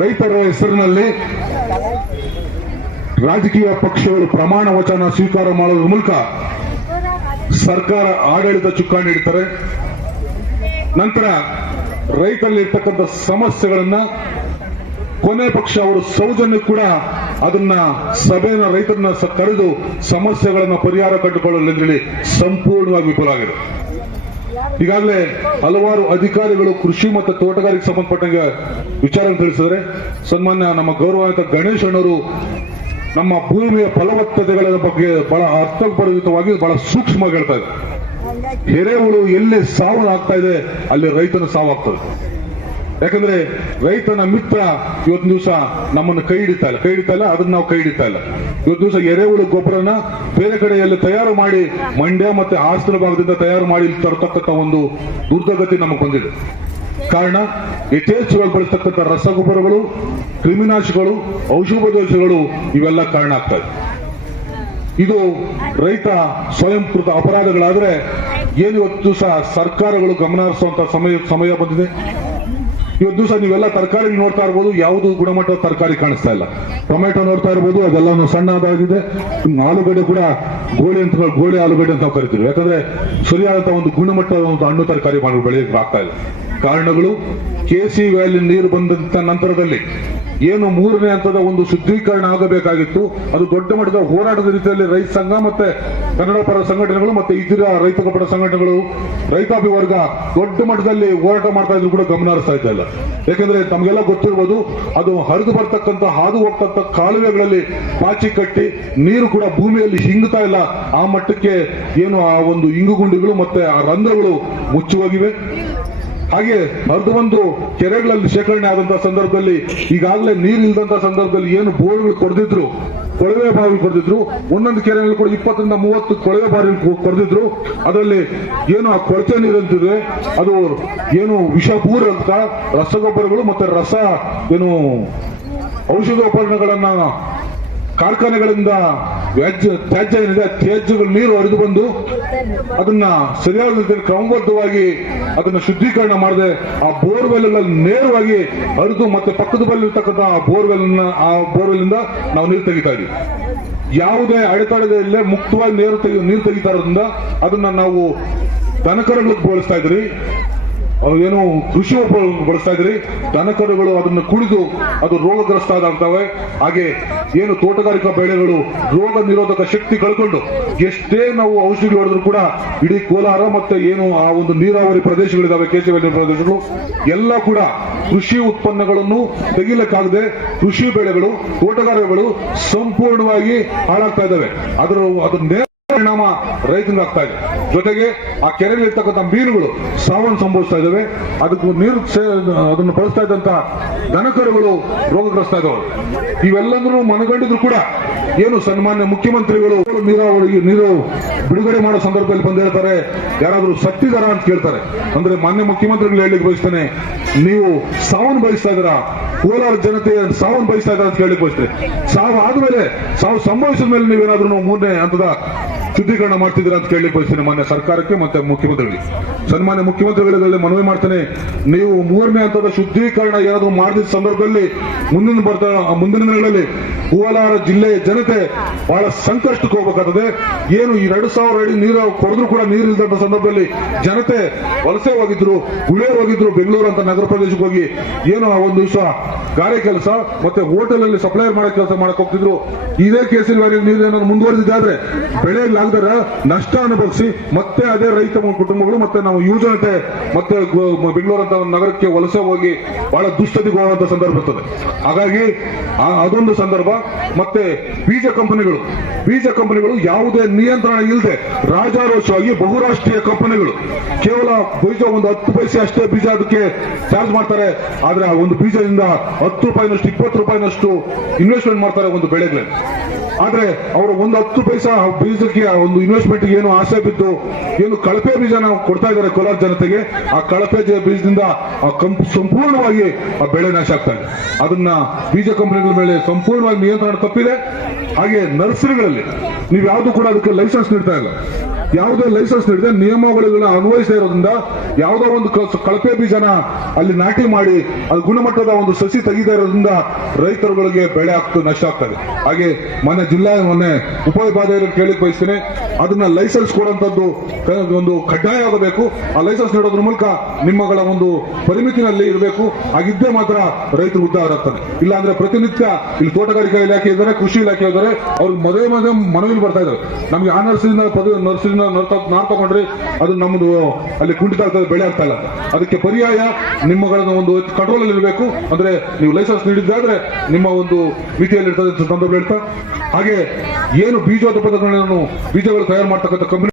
ರೈತರ ಹೆಸರಿನಲ್ಲಿ ರಾಜಕೀಯ ಪಕ್ಷಗಳು ಪ್ರಮಾಣ ವಚನ ಸ್ವೀಕಾರ ಮಾಡುವ ಮೂಲಕ ಸರ್ಕಾರ ಆಡಳಿತ ಚುಕ್ಕಾಣಿ ಇಡ್ತಾರೆ ನಂತರ ರೈತರಲ್ಲಿ ಇರ್ತಕ್ಕಂಥ ಸಮಸ್ಯೆಗಳನ್ನ ಕೊನೆ ಪಕ್ಷ ಅವರು ಸೌಜನ್ಯ ಕೂಡ ಅದನ್ನ ಸಭೆನ ರೈತರನ್ನ ಕರೆದು ಸಮಸ್ಯೆಗಳನ್ನ ಪರಿಹಾರ ಕಂಡುಕೊಳ್ಳಲು ಸಂಪೂರ್ಣವಾಗಿ ವಿಫಲವಾಗಿದೆ. ಈಗಾಗಲೇ ಹಲವಾರು ಅಧಿಕಾರಿಗಳು ಕೃಷಿ ಮತ್ತು ತೋಟಗಾರಿಕೆ ಸಂಬಂಧಪಟ್ಟಂಗೆ ವಿಚಾರ ತಿಳಿಸಿದ್ರೆ ಸನ್ಮಾನ್ಯ ನಮ್ಮ ಗೌರವಾನ್ವಿತ ಗಣೇಶ್ ಅಣ್ಣವರು ನಮ್ಮ ಭೂಮಿಯ ಫಲವತ್ತತೆಗಳ ಬಗ್ಗೆ ಬಹಳ ಅರ್ಥಪರಿಯುತವಾಗಿ ಬಹಳ ಸೂಕ್ಷ್ಮವಾಗಿ ಹೇಳ್ತಾ ಇದೆ ಎರೆಹುಳು ಎಲ್ಲಿ ಸಾವು ಆಗ್ತಾ ಇದೆ, ಅಲ್ಲಿ ರೈತನ ಸಾವು ಆಗ್ತದೆ ಯಾಕಂದ್ರೆ ರೈತನ ಮಿತ್ರ ಇವತ್ತು ದಿವಸ ನಮ್ಮನ್ನು ಕೈ ಹಿಡಿತಾ ಇಲ್ಲ. ಕೈ ಹಿಡಿತಾ ಇಲ್ಲ, ಅದನ್ನ ನಾವು ಕೈ ಹಿಡಿತಾ ಇಲ್ಲ. ಇವತ್ತು ದಿವಸ ಎರೆಹುಳು ಗೊಬ್ಬರನ ಬೇರೆ ಕಡೆಯಲ್ಲಿ ತಯಾರು ಮಾಡಿ, ಮಂಡ್ಯ ಮತ್ತೆ ಹಾಸನ ಭಾಗದಿಂದ ತಯಾರು ಮಾಡಿ ತರತಕ್ಕಂಥ ಒಂದು ದುರ್ದಗತಿ ನಮಗೆ ಬಂದಿದೆ. ಕಾರಣ, ಯಥೇಚ್ಛವಾಗಿ ಬಳಸ್ತಕ್ಕಂಥ ರಸಗೊಬ್ಬರಗಳು, ಕ್ರಿಮಿನಾಶಕಗಳು ಔಷಧೋಷಗಳು ಇವೆಲ್ಲ ಕಾರಣ ಆಗ್ತಾ ಇದೆ. ಇದು ರೈತ ಸ್ವಯಂಕೃತ ಅಪರಾಧಗಳಾದ್ರೆ ಏನು ಇವತ್ತು ಸಹ ಸರ್ಕಾರಗಳು ಗಮನ ಹರಿಸುವಂತ ಸಮಯ ಸಮಯ ಬಂದಿದೆ? ಇವತ್ತು ದಿವಸ ನೀವೆಲ್ಲ ತರಕಾರಿ ನೋಡ್ತಾ ಇರ್ಬೋದು, ಯಾವುದು ಗುಣಮಟ್ಟದ ತರಕಾರಿ ಕಾಣಿಸ್ತಾ ಇಲ್ಲ. ಟೊಮೆಟೊ ನೋಡ್ತಾ ಇರ್ಬೋದು ಅದೆಲ್ಲ ಸಣ್ಣದಾಗಿದೆ. ಇನ್ನು ಆಲೂಗಡ್ಡೆ ಕೂಡ ಗೋಳಿ ಅಂತ ಗೋಳಿ ಆಲೂಗಡ್ಡೆ ಅಂತ ನಾವು ಕರಿತೀವಿ. ಯಾಕಂದ್ರೆ ಸರಿಯಾದಂತ ಒಂದು ಗುಣಮಟ್ಟದ ಒಂದು ಹಣ್ಣು ತರಕಾರಿ ಮಾಡಿ ಬೆಳೆಯಕ್ಕೆ ಆಗ್ತಾ ಇಲ್ಲ. ಕಾರಣಗಳು ಕೆ ಸಿ ವ್ಯಾಲಿ ನೀರು ಬಂದಂತ ನಂತರದಲ್ಲಿ ಏನು ಮೂರನೇ ಹಂತದ ಒಂದು ಶುದ್ಧೀಕರಣ ಆಗಬೇಕಾಗಿತ್ತು, ಅದು ದೊಡ್ಡ ಮಟ್ಟದ ಹೋರಾಟದ ರೀತಿಯಲ್ಲಿ ರೈತ ಸಂಘ ಮತ್ತೆ ಕನ್ನಡ ಪರ ಸಂಘಟನೆಗಳು ಮತ್ತೆ ಇತರ ರೈತ ಪರ ಸಂಘಟನೆಗಳು ರೈತಾಪಿ ವರ್ಗ ದೊಡ್ಡ ಮಟ್ಟದಲ್ಲಿ ಹೋರಾಟ ಮಾಡ್ತಾ ಇದ್ರು ಕೂಡ ಗಮನ ಹರಿಸ್ತಾ ಇಲ್ಲ. ಯಾಕಂದ್ರೆ ತಮಗೆಲ್ಲ ಗೊತ್ತಿರ್ಬೋದು, ಅದು ಹರಿದು ಬರ್ತಕ್ಕಂಥ, ಹಾದು ಹೋಗ್ತಕ್ಕ ಕಾಲುವೆಗಳಲ್ಲಿ ಪಾಚಿ ಕಟ್ಟಿ ನೀರು ಕೂಡ ಭೂಮಿಯಲ್ಲಿ ಹಿಂಗುತ್ತಾ ಇಲ್ಲ. ಆ ಮಟ್ಟಕ್ಕೆ ಏನು ಆ ಒಂದು ಇಂಗುಗುಂಡಿಗಳು ಮತ್ತೆ ಆ ರಂಧ್ರಗಳು ಮುಚ್ಚುವಾಗಿವೆ ಹಾಗೆ ಬಂದು ಕೆರೆಗಳಲ್ಲಿ ಶೇಖರಣೆ ಆದಂತಹ ಸಂದರ್ಭದಲ್ಲಿ ಈಗಾಗಲೇ ನೀರು ಸಂದರ್ಭದಲ್ಲಿ ಏನು ಬೋರ್ಗಳು ಕೊಡದಿದ್ರು, ಕೊಳವೆ ಬಾವಿ ಕೊಡದಿದ್ರು, ಒಂದೊಂದು ಕೆರೆಯಲ್ಲಿ ಕೂಡ ಇಪ್ಪತ್ತರಿಂದ ಮೂವತ್ತು ಕೊಳವೆ ಬಾವಿ ಕೊಡ್ದಿದ್ರು. ಅದರಲ್ಲಿ ಏನು ಆ ಕೊಳಚೆ ನೀರಂತಿದೆ ಅದು ಏನು ವಿಷಪೂರ ಅಂತ ರಸಗೊಬ್ಬರಗಳು ಮತ್ತೆ ರಸ ಏನು ಔಷಧೋಪಕರಣಗಳನ್ನ ಕಾರ್ಖಾನೆಗಳಿಂದ ವ್ಯಾಜ್ಯ ತ್ಯಾಜ್ಯದಿಂದ ತ್ಯಾಜ್ಯಗಳು ನೀರು ಹರಿದು ಬಂದು ಅದನ್ನ ಸರಿಯಾದ ರೀತಿಯಲ್ಲಿ ಕ್ರಮಬದ್ಧವಾಗಿ ಅದನ್ನ ಶುದ್ಧೀಕರಣ ಮಾಡದೆ ಆ ಬೋರ್ವೆಲ್ ನೇರವಾಗಿ ಹರಿದು ಮತ್ತೆ ಪಕ್ಕದ ಬಲ್ಲಿ ಇರ್ತಕ್ಕಂಥ ಆ ಬೋರ್ವೆಲ್ ಆ ಬೋರ್ವೆಲ್ ಇಂದ ನಾವು ನೀರು ತೆಗಿತಾ ಇದೀವಿ ಯಾವುದೇ ಅಡೆತಡೆದಲ್ಲೇ ಮುಕ್ತವಾಗಿ ನೀರು ತೆಗಿ, ನೀರು ತೆಗಿತಾ ಇರೋದ್ರಿಂದ ಅದನ್ನ ನಾವು ದನಕರಗಳಿಗೆ ಬಳಸ್ತಾ ಇದ್ರಿ ಏನು ಕೃಷಿ ಬಳಸ್ತಾ ಇದ್ರಿ ದನಕರುಗಳು ಅದನ್ನು ಕುಡಿದು ಅದು ರೋಗಗ್ರಸ್ತ ಆಗ್ತವೆ ಹಾಗೆ ಏನು ತೋಟಗಾರಿಕಾ ಬೆಳೆಗಳು ರೋಗ ನಿರೋಧಕ ಶಕ್ತಿ ಕಳ್ಕೊಂಡು ಎಷ್ಟೇ ನಾವು ಔಷಧಿ ಹೊಡೆದ್ರು ಕೂಡ ಇಡೀ ಕೋಲಾರ ಮತ್ತೆ ಏನು ಆ ಒಂದು ನೀರಾವರಿ ಪ್ರದೇಶಗಳಿದಾವೆ ಕೇಶವಲ್ಲಿ ಪ್ರದೇಶಗಳು, ಎಲ್ಲ ಕೂಡ ಕೃಷಿ ಉತ್ಪನ್ನಗಳನ್ನು ತೆಗಿಲಕ್ಕಾಗದೆ ಕೃಷಿ ಬೆಳೆಗಳು, ತೋಟಗಾರಿಕೆಗಳು ಸಂಪೂರ್ಣವಾಗಿ ಹಾಳಾಗ್ತಾ ಇದ್ದಾವೆ ಅದರ ನೇರ ಪರಿಣಾಮ ರೈತನಿಗೆ ಆಗ್ತಾ ಇದೆ. ಜೊತೆಗೆ ಆ ಕೆರೆಯಲ್ಲಿ ಇರ್ತಕ್ಕಂಥ ಮೀನುಗಳು ಸಾವನ್ನು ಸಂಭವಿಸ್ತಾ ಇದ್ದಾವೆ. ಅದಕ್ಕೂ ನೀರು ಅದನ್ನು ಬಳಸ್ತಾ ಇದ್ದಂತಹ ದನಕರುಗಳು ರೋಗಗ್ರಸ್ತ ಇದಾವೆ ಇವೆಲ್ಲಂದ್ರೂ ಮನಗಂಡಿದ್ರು ಕೂಡ ಏನು ಸನ್ಮಾನ್ಯ ಮುಖ್ಯಮಂತ್ರಿಗಳು ನೀರಾವರಿ ನೀರು ಬಿಡುಗಡೆ ಮಾಡೋ ಸಂದರ್ಭದಲ್ಲಿ ಬಂದು ಹೇಳ್ತಾರೆ, ಯಾರಾದ್ರೂ ಸತ್ತಿದಾರ ಅಂತ ಕೇಳ್ತಾರೆ. ಅಂದ್ರೆ ಮಾನ್ಯ ಮುಖ್ಯಮಂತ್ರಿಗಳು ಹೇಳಲಿಕ್ಕೆ ಬಯಸ್ತೇನೆ, ನೀವು ಸಾವನ್ ಬಯಸ್ತಾ ಇದ್ದೀರಾ? ಕೋಲಾರ ಜನತೆ ಸಾವನ್ ಬಯಸ್ತಾ ಇದ್ದಾರೆ ಅಂತ ಹೇಳಲಿಕ್ಕೆ ಬಯಸ್ತೇನೆ. ಸಾವು ಆದ್ಮೇಲೆ, ಸಾವು ಸಂಭವಿಸಿದ ಮೇಲೆ ನೀವೇನಾದ್ರೂ ಮೂರನೇ ಹಂತದ ಶುದ್ಧೀಕರಣ ಮಾಡ್ತಿದ್ದೀರಾ ಅಂತ ಕೇಳಲಿಕ್ಕೆ ಬಯಸ್ತೇನೆ ಮಾನ್ಯ ಸರ್ಕಾರಕ್ಕೆ ಮತ್ತೆ ಮುಖ್ಯಮಂತ್ರಿಗಳಿಗೆ. ಸನ್ಮಾನ್ಯ ಮುಖ್ಯಮಂತ್ರಿಗಳಿಗೆ ಮನವಿ ಮಾಡ್ತೇನೆ. ನೀವು ಮೂರನೇ ಹಂತದ ಶುದ್ಧೀಕರಣ ಏನಾದರೂ ಮಾಡಿದ ಸಂದರ್ಭದಲ್ಲಿ ಮುಂದಿನ ಬರ್ತಾ ಮುಂದಿನ ದಿನಗಳಲ್ಲಿ ಕೋಲಾರ ಜಿಲ್ಲೆಯ ಜನತೆ ಬಹಳ ಸಂಕಷ್ಟಕ್ಕೆ ಹೋಗಬೇಕಾಗ್ತದೆ. ಏನು ಎರಡು ಸಾವಿರ ಅಡಿ ನೀರು ಕೊಡಿದ್ರು ಕೂಡ ನೀರು ಸಂದರ್ಭದಲ್ಲಿ ಜನತೆ ವಲಸೆ ಹೋಗಿದ್ರು, ಗುಳೇರ್ ಹೋಗಿದ್ರು ಬೆಂಗಳೂರು ಅಂತ ನಗರ ಪ್ರದೇಶಕ್ಕೆ ಹೋಗಿ. ಏನು ಆ ಒಂದು ದಿವಸ ಗಾರೆ ಕೆಲಸ ಮತ್ತೆ ಹೋಟೆಲ್ ಅಲ್ಲಿ ಸಪ್ಲೈ ಮಾಡೋ ಕೆಲಸ ಮಾಡಕ್ ಹೋಗ್ತಿದ್ರು. ಇದೇ ಕೇಸಿನ ನೀರು ಏನಾದ್ರು ಮುಂದುವರೆದಿದ್ದಾದ್ರೆ ಬೆಳೆಯಲಾಗದರ ನಷ್ಟ ಅನುಭವಿಸಿ ಮತ್ತೆ ಅದೇ ರೈತ ಕುಟುಂಬಗಳು ಮತ್ತೆ ನಾವು ಯುವಜನತೆ ಮತ್ತೆ ಗೋ- ಬೆಂಗಳೂರು ಅಂತ ಒಂದು ನಗರಕ್ಕೆ ವಲಸೆ ಹೋಗಿ ಬಹಳ ದುಸ್ಥಿತಿಗೆ ಹೋಗುವಂತ ಸಂದರ್ಭ ಇರ್ತದೆ. ಹಾಗಾಗಿ ಅದೊಂದು ಸಂದರ್ಭ. ಮತ್ತೆ ಬೀಜ ಕಂಪನಿಗಳು. ಬೀಜ ಕಂಪನಿಗಳು ಯಾವುದೇ ನಿಯಂತ್ರಣ ಇಲ್ಲದೆ ರಾಜಾರೋಷವಾಗಿ ಬಹುರಾಷ್ಟ್ರೀಯ ಕಂಪನಿಗಳು. ಕೇವಲ ಬೀಜ ಒಂದು ಹತ್ತು ಪೈಸೆ ಅಷ್ಟೇ ಬೀಜ ಅದಕ್ಕೆ ಚಾರ್ಜ್ ಮಾಡ್ತಾರೆ. ಆದ್ರೆ ಆ ಒಂದು ಬೀಜದಿಂದ ಹತ್ತು ರೂಪಾಯಿನಷ್ಟು, ಇಪ್ಪತ್ತು ರೂಪಾಯಿನಷ್ಟು ಇನ್ವೆಸ್ಟ್ಮೆಂಟ್ ಮಾಡ್ತಾರೆ ಒಂದು ಬೆಳೆಗಳಲ್ಲಿ. ಆದ್ರೆ ಅವರು ಒಂದು ಹತ್ತು ಪೈಸಾ ಬೀಜಕ್ಕೆ ಒಂದು ಇನ್ವೆಸ್ಟ್ಮೆಂಟ್ ಏನು ಆಸೆ ಬಿದ್ದು ಏನು ಕಳಪೆ ಬೀಜ ನಾವು ಕೊಡ್ತಾ ಇದ್ದಾರೆ ಕೋಲಾರ ಜನತೆಗೆ, ಆ ಕಳಪೆ ಬೀಜದಿಂದ ಸಂಪೂರ್ಣವಾಗಿ ಆ ಬೆಳೆ ನಾಶ ಆಗ್ತಾ ಇದೆ. ಅದನ್ನ ಬೀಜ ಕಂಪನಿಗಳ ಮೇಲೆ ಸಂಪೂರ್ಣವಾಗಿ ನಿಯಂತ್ರಣ ತಪ್ಪಿದೆ. ಹಾಗೆ ನರ್ಸರಿಗಳಲ್ಲಿ, ನೀವು ಯಾವುದು ಕೂಡ ಅದಕ್ಕೆ ಲೈಸೆನ್ಸ್ ನೀಡ್ತಾ ಇಲ್ಲ. ಯಾವುದೇ ಲೈಸೆನ್ಸ್ ನೀಡದೆ ನಿಯಮಾವಳಿಗಳನ್ನ ಅನ್ವಯಿಸದೇ ಇರೋದ್ರಿಂದ ಯಾವುದೋ ಒಂದು ಕಳಪೆ ಬೀಜನ ಅಲ್ಲಿ ನಾಟಿ ಮಾಡಿ ಅದು ಗುಣಮಟ್ಟದ ಒಂದು ಸಸಿ ತೆಗೀತಾ ಇರೋದ್ರಿಂದ ರೈತರುಗಳಿಗೆ ಬೆಳೆ ಆಗ್ತದೆ, ನಷ್ಟ ಆಗ್ತದೆ. ಹಾಗೆ ಮೊನ್ನೆ ಜಿಲ್ಲಾ ಮೊನ್ನೆ ಉಪವಿಭಾಗದಲ್ಲಿ ಕೇಳಿಕ್ ಬಯಸ್ತೇನೆ, ಅದನ್ನ ಲೈಸೆನ್ಸ್ ಕೊಡುವಂತದ್ದು ಒಂದು ಕಡ್ಡಾಯ ಆಗಬೇಕು. ಆ ಲೈಸೆನ್ಸ್ ನೀಡೋದ್ರ ಮೂಲಕ ನಿಮ್ಮಗಳ ಒಂದು ಪರಿಮಿತಿನಲ್ಲಿ ಇರಬೇಕು. ಹಾಗಿದ್ದೇ ಮಾತ್ರ ರೈತರು ಉದ್ದಾರ ಆಗ್ತದೆ ಇಲ್ಲ ಅಂದ್ರೆ ಪ್ರತಿನಿತ್ಯ ಇಲ್ಲಿ ತೋಟಗಾರಿಕಾ ಇಲಾಖೆ ಇದ್ದಾರೆ, ಕೃಷಿ ಇಲಾಖೆ ಇದ್ದಾರೆ ಅವ್ರಿಗೆ ಮದುವೆ ಮದುವೆ ಮನವಿಲಿ ಬರ್ತಾ ಇದ್ದಾರೆ. ನಮ್ಗೆ ಆ ನರ್ಸರಿನ ಪದವಿ ನರ್ಸರಿನ ನಾರ್ ತಗೊಂಡ್ರಿ ಅದು ನಮ್ದು ಅಲ್ಲಿ ಕುಂಠಿತ ಆಗ್ತದೆ, ಬೆಳೆ ಆಗ್ತಾ ಇಲ್ಲ. ಅದಕ್ಕೆ ಪರ್ಯಾಯ ನಿಮ್ಮಗಳನ್ನ ಒಂದು ಕಂಟ್ರೋಲ್ ಅಲ್ಲಿ ಇರಬೇಕು. ಅಂದ್ರೆ ನೀವು ಲೈಸೆನ್ಸ್ ನೀಡಿದ್ದಾದ್ರೆ ನಿಮ್ಮ ಒಂದು ಮಿತಿಯಲ್ಲಿ ಇರ್ತದೆ ಸಂದರ್ಭ ಹೇಳ್ತಾ. ಹಾಗೆ ಏನು ಬೀಜೋತ್ಪಾದನೆಗಳನ್ನು ಬೀಜಗಳು ತಯಾರು ಮಾಡ್ತಕ್ಕಂಥ ಕಂಪನಿ